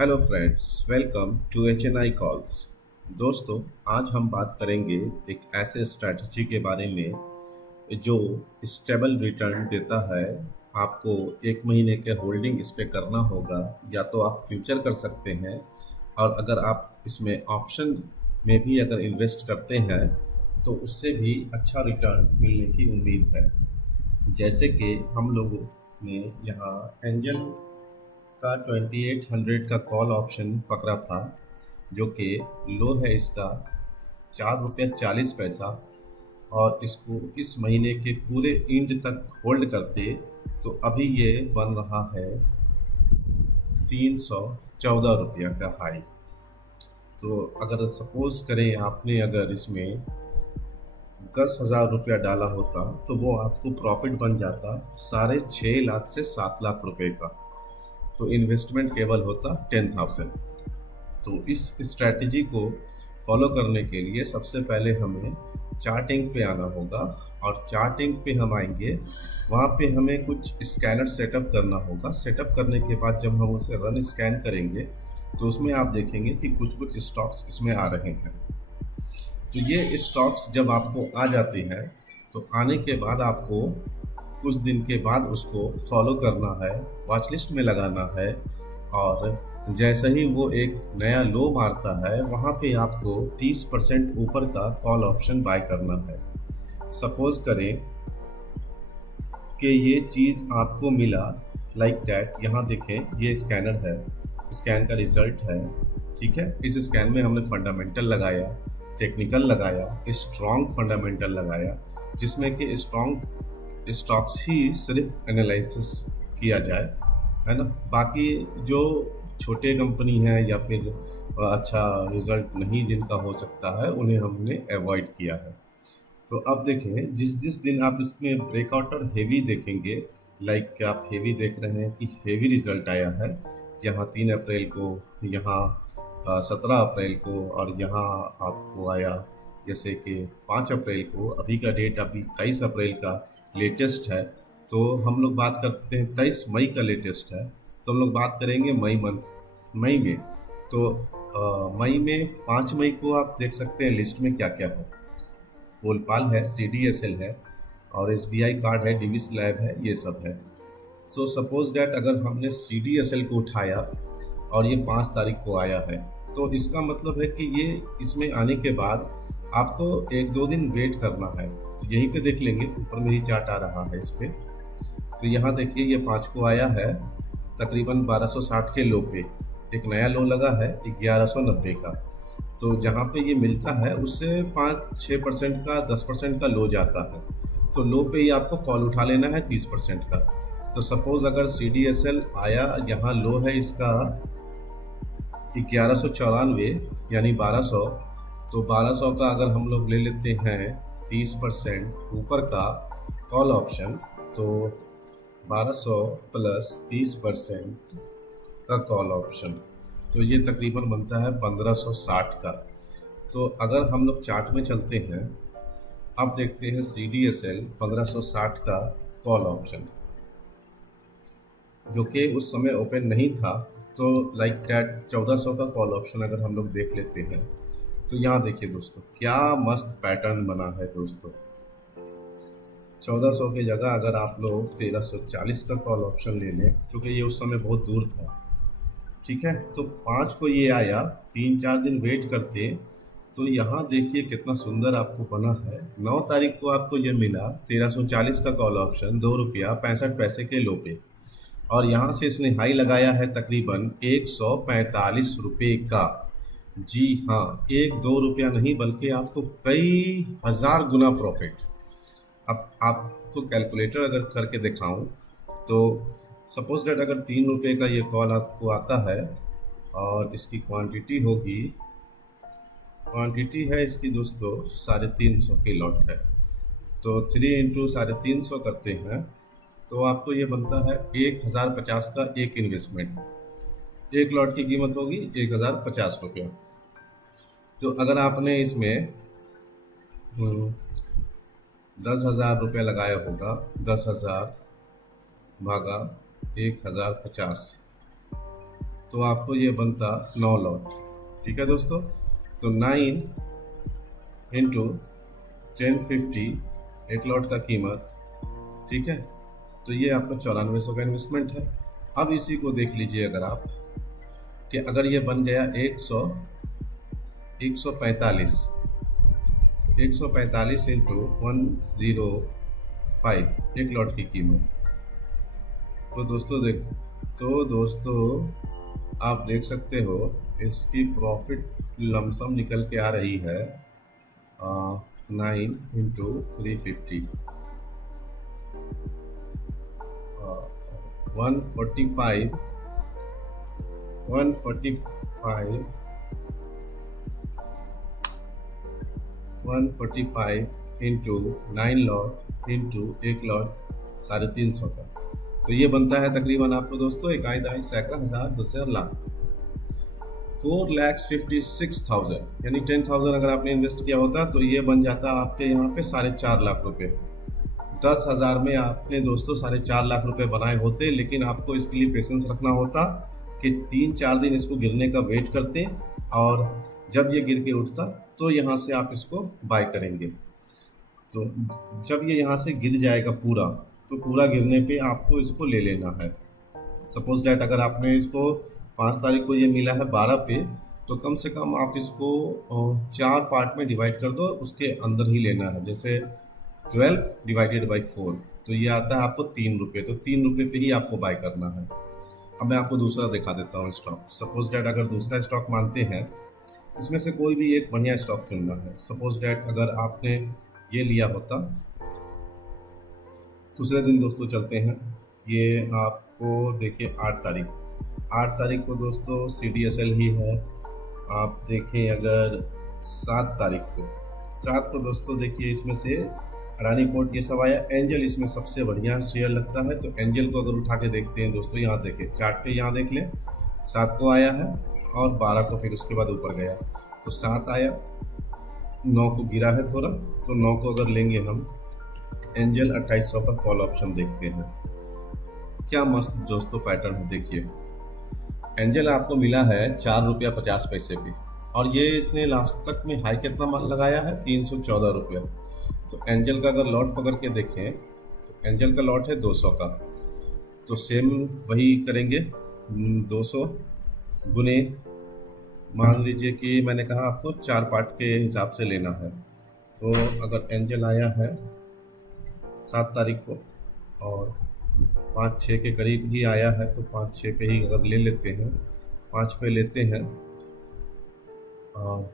Hello friends, welcome to HNI calls. दोस्तों, आज हम बात करेंगे एक ऐसे स्ट्रैटेजी के बारे में जो स्टेबल रिटर्न देता है। आपको एक महीने के होल्डिंग इस पे करना होगा, या तो आप फ्यूचर कर सकते हैं, और अगर आप इसमें ऑप्शन में भी अगर इन्वेस्ट करते हैं तो उससे भी अच्छा रिटर्न मिलने की उम्मीद है। जैसे कि हम लोगों ने यहाँ एंजल का 2800 का कॉल ऑप्शन पकड़ा था, जो कि लो है इसका 4 रुपये 40 पैसा। और इसको इस महीने के पूरे एंड तक होल्ड करते तो अभी ये बन रहा है 314 रुपया का हाई। तो अगर सपोज करें आपने अगर इसमें 10,000 रुपया डाला होता तो वो आपको प्रॉफिट बन जाता 6.5 लाख से 7 लाख रुपए का। तो इन्वेस्टमेंट केवल होता 10,000। तो इस स्ट्रैटेजी को फॉलो करने के लिए सबसे पहले हमें चार्टिंग पे आना होगा, और चार्टिंग पे हम आएंगे, वहाँ पे हमें कुछ स्कैनर सेटअप करना होगा। सेटअप करने के बाद जब हम उसे रन स्कैन करेंगे तो उसमें आप देखेंगे कि कुछ कुछ स्टॉक्स इसमें आ रहे हैं। तो ये स्टॉक्स जब आपको आ जाते हैं तो आने के बाद आपको कुछ दिन के बाद उसको फॉलो करना है, वॉच लिस्ट में लगाना है, और जैसे ही वो एक नया लो मारता है वहाँ पे आपको 30% ऊपर का कॉल ऑप्शन बाय करना है। सपोज करें कि ये चीज़ आपको मिला लाइक डैट। यहाँ देखें, ये स्कैनर है, स्कैन का रिजल्ट है। ठीक है, इस स्कैन में हमने फंडामेंटल लगाया, टेक्निकल लगाया, स्ट्रॉन्ग फंडामेंटल लगाया, जिसमें कि स्ट्रॉन्ग स्टॉक्स ही सिर्फ एनालिसिस किया जाए, है ना। बाकी जो छोटे कंपनी है या फिर अच्छा रिजल्ट नहीं जिनका हो सकता है, उन्हें हमने अवॉइड किया है। तो अब देखें, जिस जिस दिन आप इसमें ब्रेकआउट और हेवी देखेंगे, लाइक आप हेवी देख रहे हैं कि हेवी रिजल्ट आया है, यहाँ 3 अप्रैल को, यहाँ 17 अप्रैल को, और यहाँ आपको आया जैसे कि 5 अप्रैल को। अभी का डेट अभी 23 अप्रैल का लेटेस्ट है। तो हम लोग बात करते हैं 23 मई का लेटेस्ट है, तो हम लोग बात करेंगे मई मंथ, मई में। तो मई में 5 मई को आप देख सकते हैं लिस्ट में क्या क्या है। कोलपाल है, CDSL है, और SBI कार्ड है, डिविस लैब है, ये सब है। सो सपोज डैट अगर हमने CDSL को उठाया और ये 5 तारीख को आया है, तो इसका मतलब है कि ये इसमें आने के बाद आपको 1-2 दिन वेट करना है। तो यहीं पे देख लेंगे, ऊपर में ही चार्ट आ रहा है इस पर। तो यहाँ देखिए, ये 5 को आया है तकरीबन 1260 के लो पे। एक नया लो लगा है 1190 का। तो जहाँ पे ये मिलता है उससे 5-6% का 10% का लो जाता है। तो लो पे ही आपको कॉल उठा लेना है 30% का। तो सपोज़ अगर CDSL आया, यहाँ लो है इसका 1194 यानी 1200। तो 1200 का अगर हम लोग ले लेते हैं 30% ऊपर का कॉल ऑप्शन, तो 1200 प्लस 30% का कॉल ऑप्शन, तो ये तकरीबन बनता है 1560 का। तो अगर हम लोग चार्ट में चलते हैं, अब देखते हैं CDSL 1560 का कॉल ऑप्शन, जो कि उस समय ओपन नहीं था। तो लाइक दैट 1400 का कॉल ऑप्शन अगर हम लोग देख लेते हैं, तो यहाँ देखिए दोस्तों, क्या मस्त पैटर्न बना है दोस्तों। 1400 की जगह अगर आप लोग 1340 का कॉल ऑप्शन ले लें, क्योंकि ये उस समय बहुत दूर था। ठीक है, तो 5 को ये आया, 3-4 दिन वेट करते तो यहाँ देखिए कितना सुंदर आपको बना है। 9 तारीख को आपको ये मिला 1340 का कॉल ऑप्शन, 2 रुपया 65 पैसे के लो पे। और यहाँ से इसने हाई लगाया है तकरीबन 145 रुपये का। जी हाँ, 1-2 रुपया नहीं, बल्कि आपको कई हज़ार गुना प्रॉफिट। अब आपको कैलकुलेटर अगर करके दिखाऊं, तो सपोज डेट अगर 3 रुपये का ये कॉल आपको आता है, और इसकी क्वांटिटी है इसकी दोस्तों 350 की लॉट है। तो 3 इंटू 350 करते हैं, तो आपको ये बनता है 1050 का एक इन्वेस्टमेंट। एक लॉट की कीमत होगी 1050 रुपया। तो अगर आपने इसमें 10,000 रुपया लगाया होगा, 10,000 भागा 1050, तो आपको ये बनता 9 लॉट। ठीक है दोस्तों, तो 9 इंटू 1050 एक लॉट का कीमत। ठीक है, तो ये आपका 9400 का इन्वेस्टमेंट है। अब इसी को देख लीजिए अगर आप कि अगर ये बन गया 145 इंटू 105 एक लॉट की कीमत। तो दोस्तों आप देख सकते हो इसकी प्रॉफिट लमसम निकल के आ रही है 9 इंटू 350 145 इंटू 9 लॉट इंटू एक लॉट 350 का। तो ये बनता है तकरीबन आपको दोस्तों 1 दाई सैकड़ा हज़ार 10,000 लाख 4,56,000 यानी 10,000 अगर आपने इन्वेस्ट किया होता तो ये बन जाता आपके यहाँ पे 4.5 लाख रुपए। 10,000 में आपने दोस्तों 4.5 लाख रुपए बनाए होते, लेकिन आपको इसके लिए पेशेंस रखना होता कि 3-4 दिन इसको गिरने का वेट करते और जब ये गिर के उठता तो यहाँ से आप इसको बाय करेंगे। तो जब ये यहाँ से गिर जाएगा पूरा, तो पूरा गिरने पे आपको इसको ले लेना है। सपोज डैट अगर आपने इसको 5 तारीख को ये मिला है 12 पे, तो कम से कम आप इसको 4 पार्ट में डिवाइड कर दो, उसके अंदर ही लेना है। जैसे 12 डिवाइडेड बाई 4, तो ये आता है आपको 3 रुपये। तो 3 रुपये पे ही आपको बाय करना है। अब मैं आपको दूसरा दिखा देता हूँ स्टॉक। सपोज डैट अगर दूसरा स्टॉक मानते हैं, इसमें से कोई भी एक बढ़िया स्टॉक चुनना है। सपोज डैट अगर आपने ये लिया होता, दूसरे दिन दोस्तों चलते हैं, ये आपको देखिए 8 तारीख को दोस्तों CDSL ही है। आप देखें अगर 7 को दोस्तों देखिए इसमें से अडानी पोर्ट ये सब आया। एंजल इसमें सबसे बढ़िया शेयर लगता है, तो एंजल को अगर उठा के देखते हैं दोस्तों, यहाँ देखें चार्ट पे, यहाँ देख लें 7 को आया है और 12 को फिर उसके बाद ऊपर गया। तो 7 आया, 9 को गिरा है थोड़ा, तो 9 को अगर लेंगे हम, एंजल 2800 का कॉल ऑप्शन देखते हैं। क्या मस्त दोस्तों पैटर्न है, देखिए एंजल आपको मिला है 4 रुपया 50 पैसे पे, और ये इसने लास्ट तक में हाई कितना लगाया है 314 रुपया। तो एंजल का अगर लॉट पकड़ के देखें तो एंजल का लॉट है 200 का, तो सेम वही करेंगे 200 गुने, मान लीजिए कि मैंने कहा आपको 4 पार्ट के हिसाब से लेना है। तो अगर एंजल आया है 7 तारीख को और 5-6 के करीब ही आया है, तो 5-6 पे ही अगर ले लेते हैं, 5 पे लेते हैं और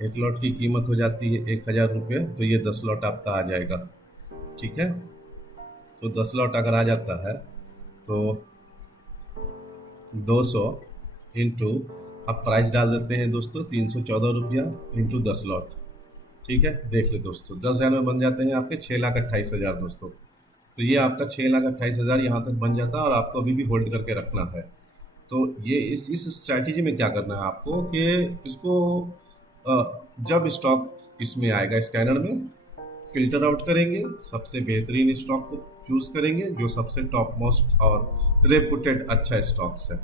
एक लॉट की कीमत हो जाती है 1,000 रुपये, तो ये 10 लॉट आपका आ जाएगा। ठीक है, तो 10 लॉट अगर आ जाता है तो 200 इंटू, अब प्राइस डाल देते हैं दोस्तों 314 रुपया इंटू 10 लॉट। ठीक है, देख ले दोस्तों 10,000 में बन जाते हैं आपके 6,28,000 दोस्तों। तो ये आपका 6,28,000 यहाँ तक बन जाता है और आपको अभी भी होल्ड करके रखना है। तो ये इस स्ट्रैटेजी में क्या करना है आपको कि इसको जब स्टॉक इसमें आएगा स्कैनर में, फिल्टर आउट करेंगे, सबसे बेहतरीन स्टॉक को चूज करेंगे जो सबसे टॉप मोस्ट और रेपुटेड अच्छा स्टॉक्स है।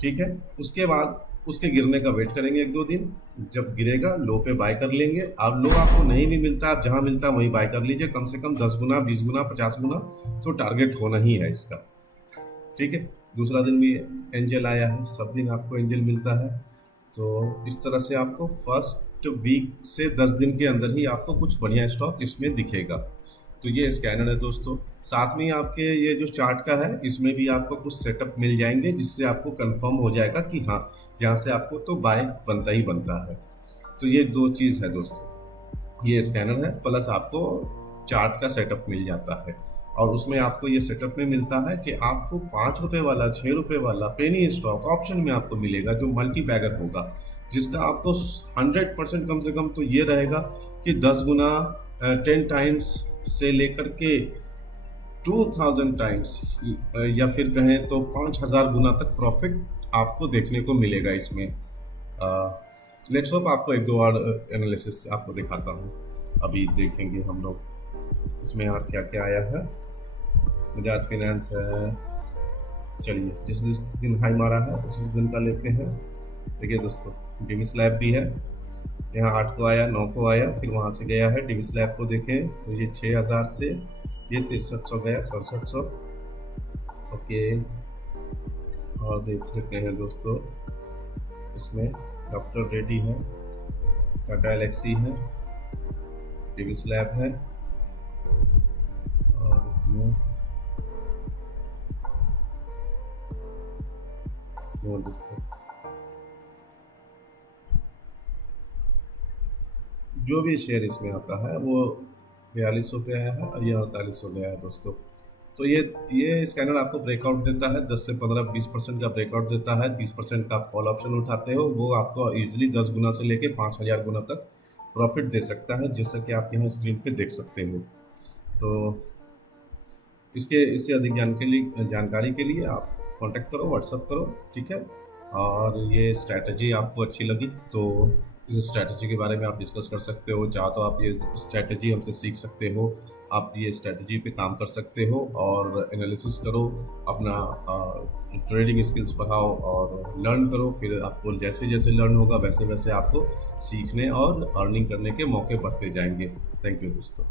ठीक है, उसके बाद उसके गिरने का वेट करेंगे 1-2 दिन, जब गिरेगा लो पे बाय कर लेंगे। अब लो आपको नहीं भी मिलता, आप जहां मिलता है वहीं बाय कर लीजिए, कम से कम 10 गुना 20 गुना 50 गुना तो टारगेट होना ही है इसका। ठीक है, दूसरा दिन भी एंजल आया है, सब दिन आपको एंजल मिलता है। तो इस तरह से आपको फर्स्ट वीक से 10 दिन के अंदर ही आपको कुछ बढ़िया स्टॉक इसमें दिखेगा। तो ये स्कैनर है दोस्तों, साथ में आपके ये जो चार्ट का है इसमें भी आपको कुछ सेटअप मिल जाएंगे जिससे आपको कंफर्म हो जाएगा कि हाँ यहाँ से आपको तो बाय बनता ही बनता है। तो ये 2 चीज़ है दोस्तों, ये स्कैनर है प्लस आपको चार्ट का सेटअप मिल जाता है। और उसमें आपको ये सेटअप में मिलता है कि आपको 5 रुपये वाला 6 रुपये वाला पेनी स्टॉक ऑप्शन में आपको मिलेगा जो मल्टी बैगर होगा, जिसका आपको 100% कम से कम तो ये रहेगा कि 10 गुना 10 टाइम्स से लेकर के 2000 टाइम्स या फिर कहें तो 5000 गुना तक प्रॉफिट आपको देखने को मिलेगा इसमें। लेट्स होप आपको 1-2 और एनालिसिस आपको दिखाता हूँ। अभी देखेंगे हम लोग इसमें और क्या क्या आया है। बजाज फाइनेंस है, चलिए जिस जिस दिन हाई मारा है उस दिन का लेते हैं। देखिए दोस्तों, डिमी स्लैब भी है, यहाँ 8 को आया, 9 को आया, फिर वहाँ से गया है। डिमी स्लैब को देखें तो ये 6000 से ये 6300 गया, 6700। ओके, और देख लेते हैं दोस्तों, इसमें डॉक्टर रेड्डी है, टाटा एलेक्सी है, डिमी स्लैब है, और इसमें जो दोस्तों जो भी शेयर इसमें आता है वो 4200 पे आया है और ये 4800 गया है दोस्तों। तो ये स्कैनर आपको ब्रेकआउट देता है, 10 से 15-20% का ब्रेकआउट देता है। 30% का आप कॉल ऑप्शन उठाते हो, वो आपको इजीली 10 गुना से लेके 5000 गुना तक प्रॉफिट दे सकता है, जैसा कि आप यहाँ स्क्रीन पे देख सकते हो। तो इससे अधिक जानकारी के लिए आप कांटेक्ट करो, व्हाट्सअप करो, ठीक है। और ये स्ट्रैटेजी आपको अच्छी लगी तो इस स्ट्रैटेजी के बारे में आप डिस्कस कर सकते हो। चाहो तो आप ये स्ट्रैटेजी हमसे सीख सकते हो, आप ये स्ट्रैटेजी पे काम कर सकते हो और एनालिसिस करो, अपना ट्रेडिंग स्किल्स बढ़ाओ और लर्न करो। फिर आपको जैसे जैसे लर्न होगा वैसे वैसे आपको सीखने और अर्निंग करने के मौके बढ़ते जाएंगे। थैंक यू दोस्तों।